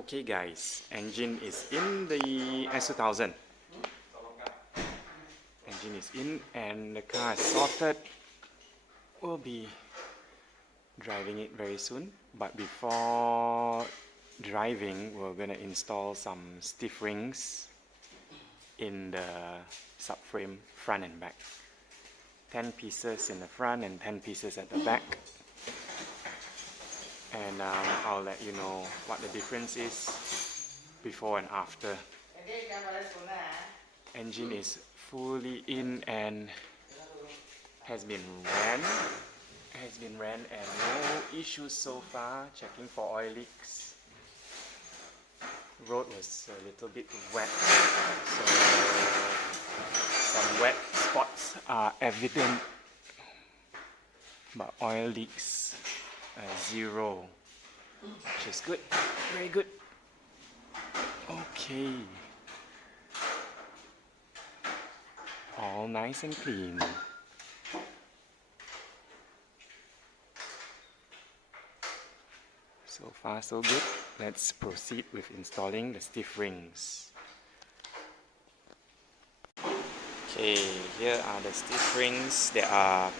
Okay guys, engine is in the S2000. Engine is in and the car is sorted. We'll be driving it very soon. But before driving, we're gonna install some stiff rings in the subframe front and back. 10 pieces in the front and 10 pieces at the back. And I'll let you know what the difference is before and after. Engine is fully in and has been ran and no issues so far. Checking for oil leaks. Road was a little bit wet, so some wet spots are evident, but oil leaks zero, which is good, very good. Okay, all nice and clean. So far so good. Let's proceed with installing the stiff rings. Okay, here are the stiff rings. There are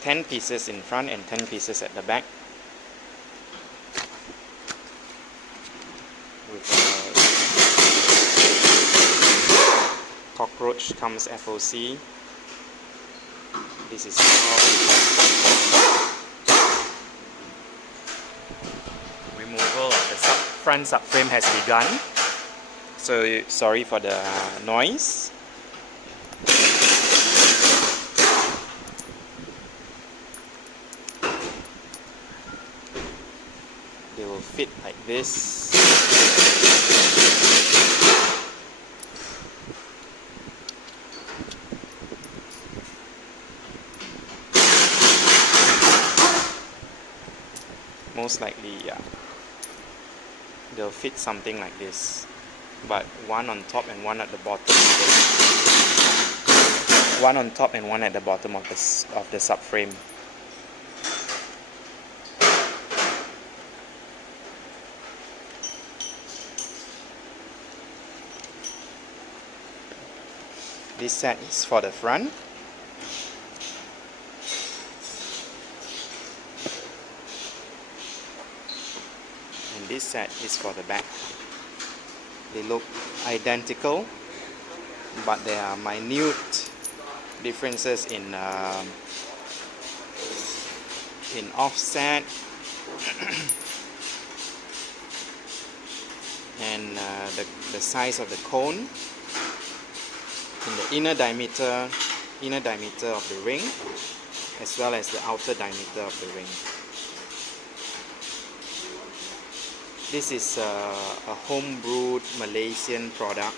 10 pieces in front and 10 pieces at the back. With cockroach comes FOC. This is how removal of the front subframe has begun. So sorry for the noise. They will fit like this. Most likely, yeah. They'll fit something like this, but one on top and one at the bottom. One on top and one at the bottom of the subframe. This set is for the front. And this set is for the back. They look identical, but there are minute differences in offset and the size of the cone, in the inner diameter of the ring, as well as the outer diameter of the ring. This is a home-brewed Malaysian product,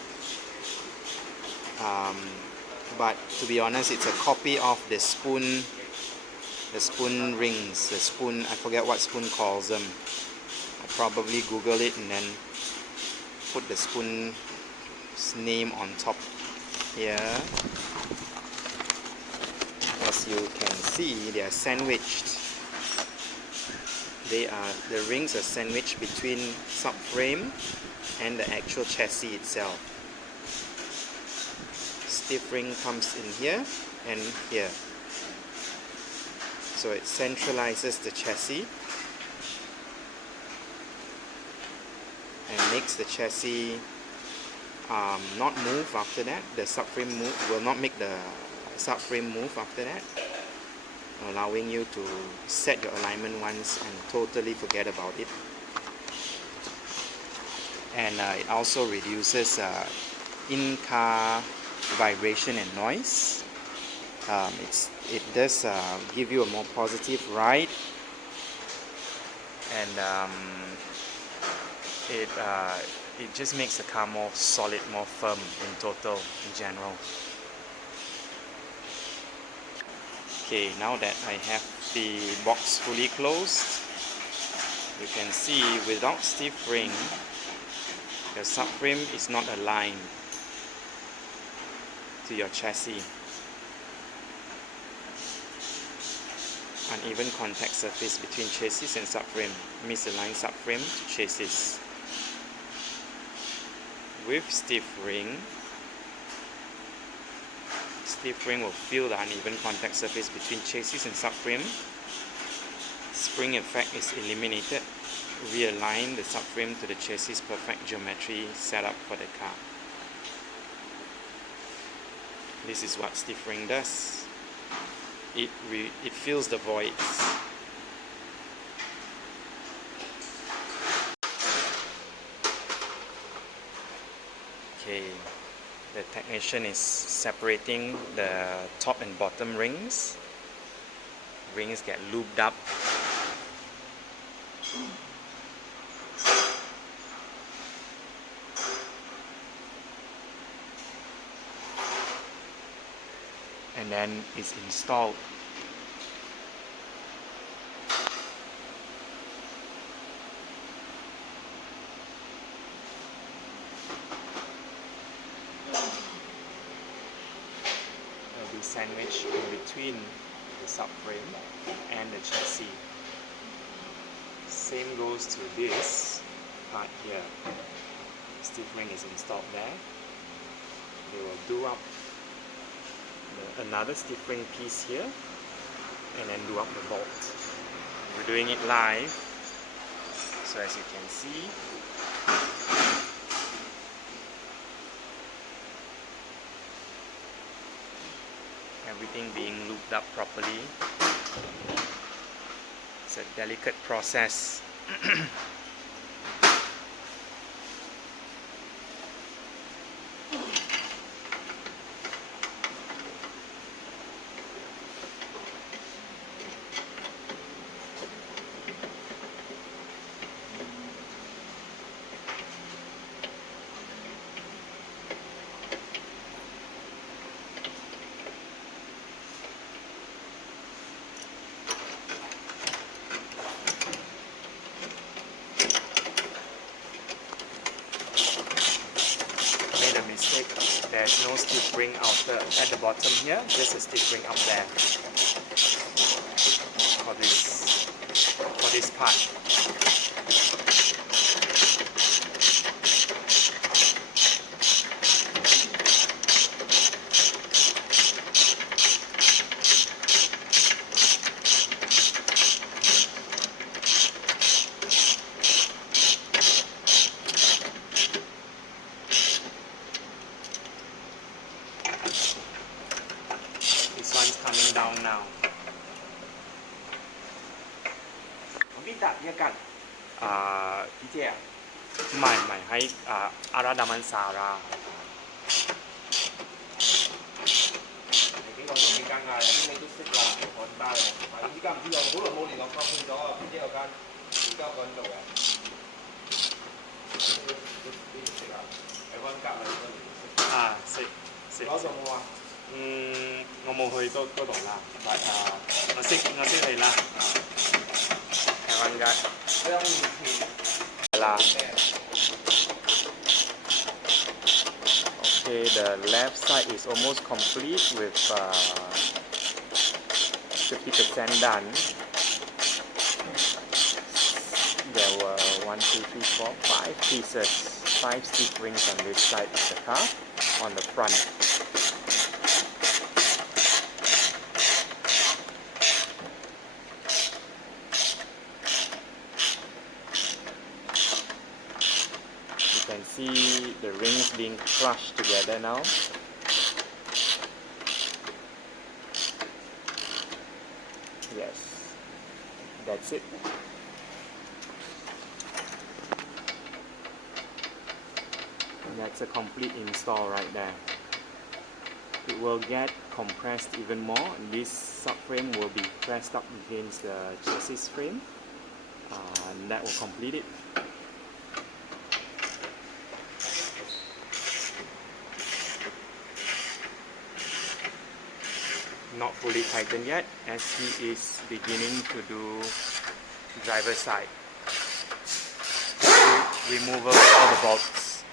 but to be honest, it's a copy of the spoon rings. The spoon, I forget what spoon calls them. I probably Google it and then put the spoon's name on top here. As you can see, they are sandwiched. The rings are sandwiched between subframe and the actual chassis itself. Stiff ring comes in here and here, so it centralizes the chassis and makes the chassis not move after that. The subframe will not make the subframe move after that, allowing you to set your alignment once and totally forget about it. And it also reduces in-car vibration and noise. It does give you a more positive ride, and it just makes the car more solid, more firm in total, in general. Okay, now that I have the box fully closed, you can see without stiff ring, the subframe is not aligned to your chassis. Uneven contact surface between chassis and subframe, misaligned subframe to chassis. with stiff ring. Stiff ring will feel the uneven contact surface between chassis and subframe. Spring effect is eliminated. Realign the subframe to the chassis' perfect geometry setup for the car. This is what stiff ring does. It fills the voids. Okay, the technician is separating the top and bottom rings. Rings get lubed up. And then it's installed. It'll be sandwiched in between the subframe and the chassis. Same goes to this part here. Stiff ring is installed there. They will do up another stiff ring piece here and then do up the bolt. We're doing it live, so as you can see, everything being looped up properly. It's a delicate process. There's no stiff ring outer at the bottom here, just a stiff ring up there for this part. This one's coming down now. 我邊搭一間？啲姐啊，唔係喺阿拉達曼沙啦。你幾個都幾間㗎？啲你都識啦，我唔包你。依家唔知有好耐冇聯絡溝通咗啊！邊有間？而家我喺度嘅。你都識啊？喺溫格啊，你都識。啊，識。攞咗冇啊？我冇去嗰度啦，但我識去啦。台灣街。2年前。係啦。Okay, the left side is almost complete with 50% done. There were 1, 2, 3, 4, 5 pieces, 5 stiff rings on this side of the car, on the front. You can see the rings being crushed together now. Yes, that's it. That's a complete install right there. It will get compressed even more. This subframe will be pressed up against the chassis frame, and that will complete it. Not fully tightened yet, as he is beginning to do driver side. Removal of all the bolts.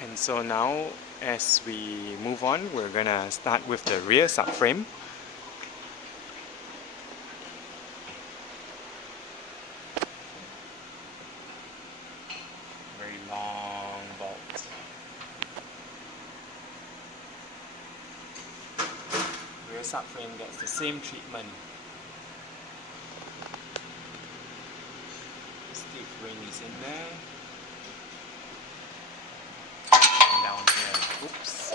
And so now, as we move on, we're gonna start with the rear subframe. long bolt. Rear subframe gets the same treatment. Stiff ring is in there. And down here, oops.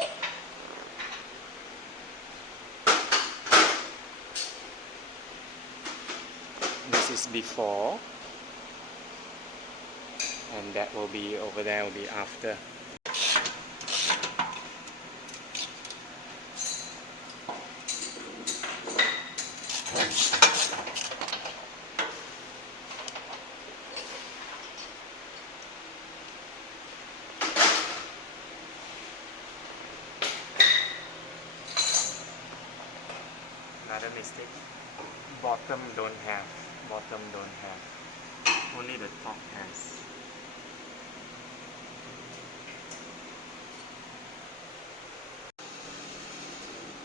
This is before, and that will be over there, will be after. Another mistake, bottom don't have, only the top has.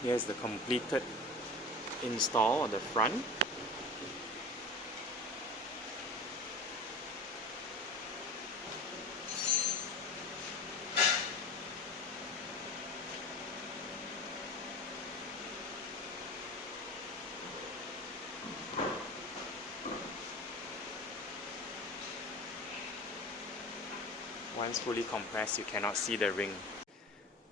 Here's the completed install on the front. Once fully compressed, you cannot see the ring.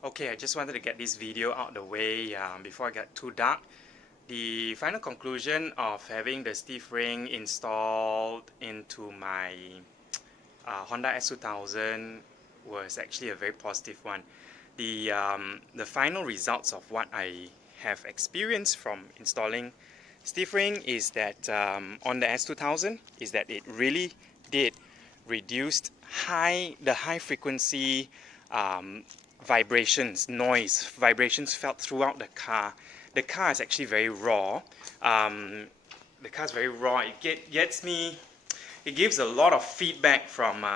Okay, I just wanted to get this video out of the way before I get too dark. The final conclusion of having the stiff ring installed into my Honda S2000 was actually a very positive one. The final results of what I have experienced from installing stiff ring is that on the S2000 is that it really did reduce the high frequency vibrations felt throughout the car. The car is actually very raw. The car is very raw. It gives a lot of feedback from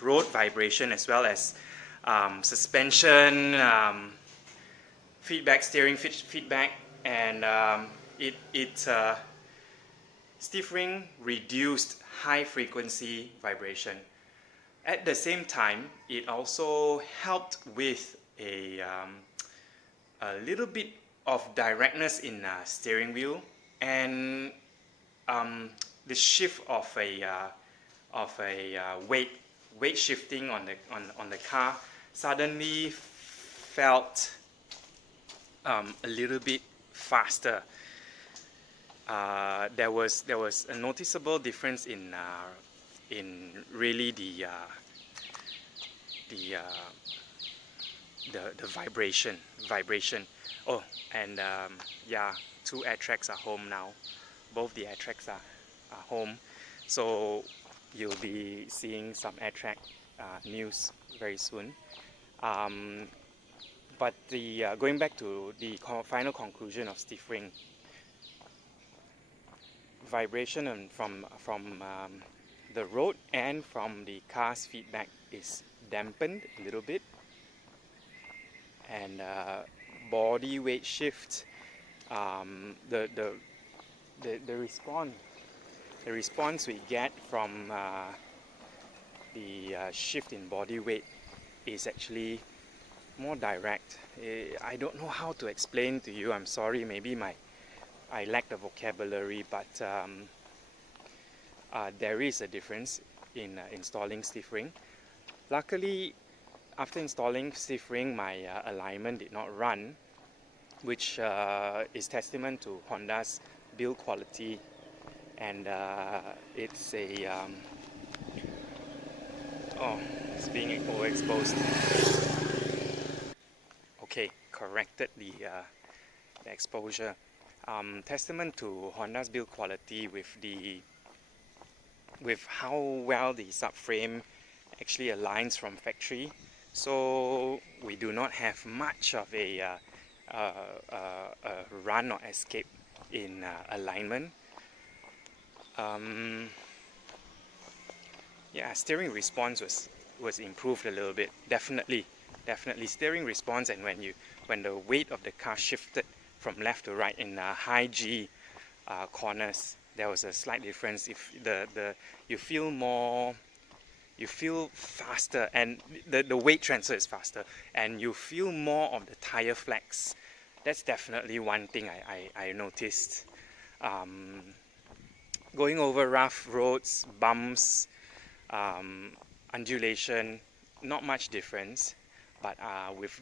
road vibration as well as suspension feedback, steering feedback, and stiff ring reduced high frequency vibration. At the same time, it also helped with a little bit of directness in steering wheel, and the shift of a weight shifting on the car suddenly felt a little bit faster. There was a noticeable difference in really the vibration. Oh, and yeah, 2 air tracks are home now. Both the air tracks are home, so you'll be seeing some air track news very soon. But going back to the final conclusion of stiff ring, vibration from the road and from the car's feedback is dampened a little bit, and body weight shift, the response we get from the shift in body weight is actually more direct. I don't know how to explain to you. I'm sorry, maybe I lack the vocabulary, but there is a difference in installing stiff ring. Luckily, after installing stiff ring, my alignment did not run, which is testament to Honda's build quality, and it's a oh, it's being overexposed. Okay, corrected the exposure. Testament to Honda's build quality with how well the subframe actually aligns from factory. So we do not have much of a run or escape in alignment. Yeah, steering response was improved a little bit. Definitely steering response, and when the weight of the car shifted from left to right in high G corners, there was a slight difference. If you feel more you feel faster, and the weight transfer is faster, and you feel more of the tire flex. That's definitely one thing I noticed. Going over rough roads, bumps, undulation, not much difference, but with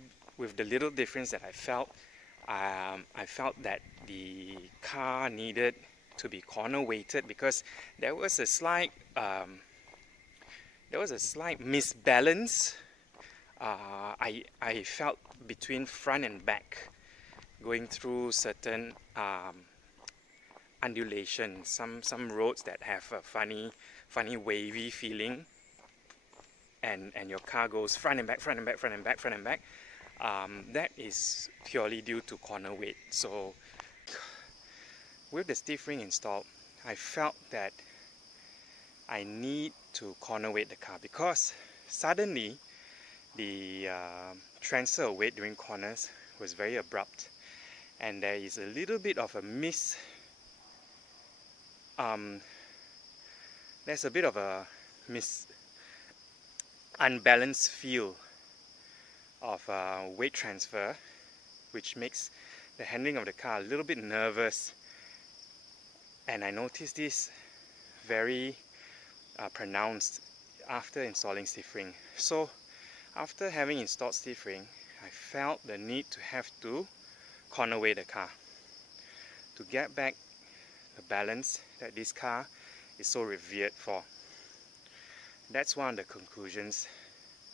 the little difference that I felt that the car needed to be corner weighted, because there was a slight misbalance. I felt between front and back, going through certain undulation, some roads that have a funny wavy feeling, and your car goes front and back, front and back, front and back, front and back. That is purely due to corner weight. So with the stiff ring installed, I felt that I need to corner weight the car, because suddenly the transfer of weight during corners was very abrupt, and there is a little bit of a there's a bit of a unbalanced feel of weight transfer, which makes the handling of the car a little bit nervous. And I noticed this very pronounced after installing stiff ring. So after having installed stiff ring, I felt the need to have to corner weight the car to get back the balance that this car is so revered for. That's one of the conclusions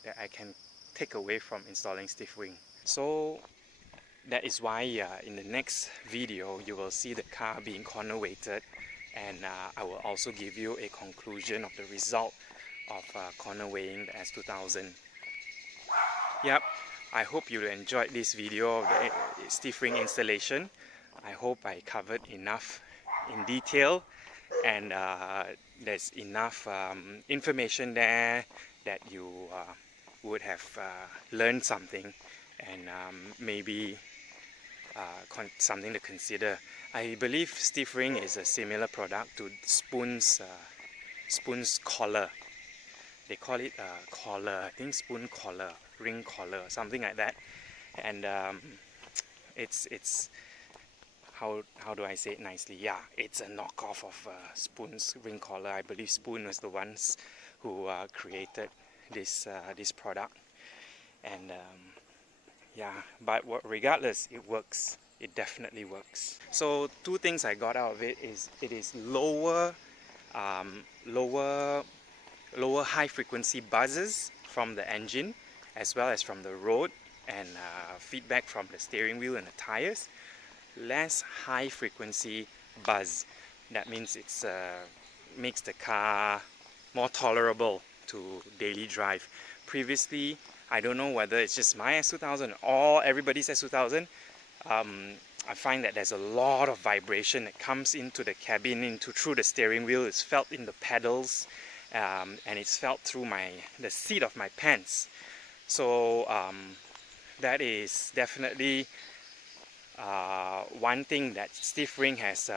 that I can take away from installing stiff ring. So that is why in the next video you will see the car being corner weighted, and I will also give you a conclusion of the result of corner weighing the S2000. Yep, I hope you enjoyed this video of the stiff ring installation. I hope I covered enough in detail, and there's enough information there that you would have learned something, and maybe something to consider. I believe stiff ring is a similar product to Spoon's collar. They call it a collar, I think Spoon collar, ring collar, or something like that. And it's how do I say it nicely? Yeah, it's a knockoff of Spoon's ring collar. I believe Spoon was the ones who created this product, and yeah, but regardless, it works. It definitely works. So two things I got out of it is lower high frequency buzzes from the engine, as well as from the road, and feedback from the steering wheel and the tires. Less high frequency buzz. That means it's makes the car more tolerable to daily drive. Previously, I don't know whether it's just my S2000 or everybody's S2000, I find that there's a lot of vibration that comes into the cabin, through the steering wheel. It's felt in the pedals, and it's felt through the seat of my pants. So that is definitely one thing that stiff ring has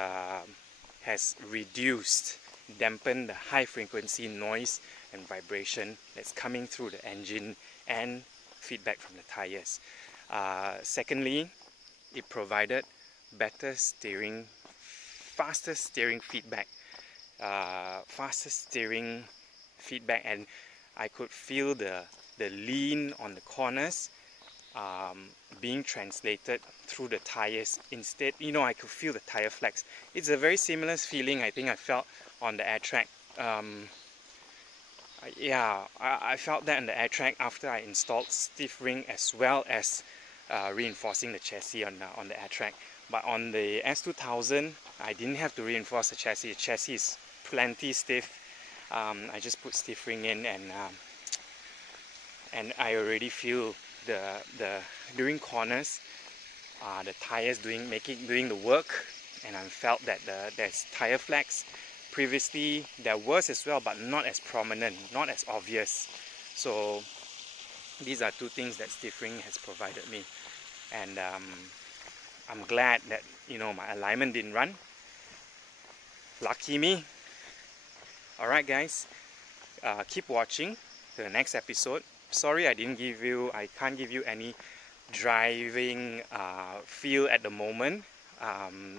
reduced, dampened the high frequency noise and vibration that's coming through the engine and feedback from the tires. Secondly, it provided better steering, faster steering feedback, and I could feel the lean on the corners being translated through the tires. Instead, I could feel the tire flex. It's a very similar feeling I think I felt on the air track. Yeah, I felt that in the air track after I installed stiff ring, as well as reinforcing the chassis on the air track. But on the S2000, I didn't have to reinforce the chassis. The chassis is plenty stiff. I just put stiff ring in, and I already feel the during corners, the tires doing the work, and I felt that there's tire flex. Previously there was as well, but not as prominent, not as obvious. So these are two things that stiff ring has provided me, and I'm glad that my alignment didn't run. Lucky me. Alright guys, keep watching the next episode. Sorry I can't give you any driving feel at the moment.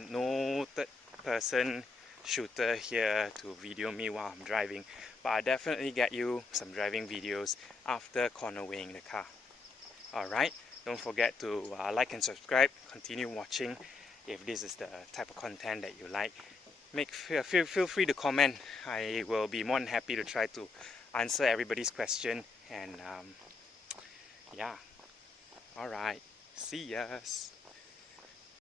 No third person shooter here to video me while I'm driving, but I definitely get you some driving videos after corner weighing the car. Alright, don't forget to like and subscribe, continue watching if this is the type of content that you like. Feel free to comment. I will be more than happy to try to answer everybody's question. And yeah, alright, see yas.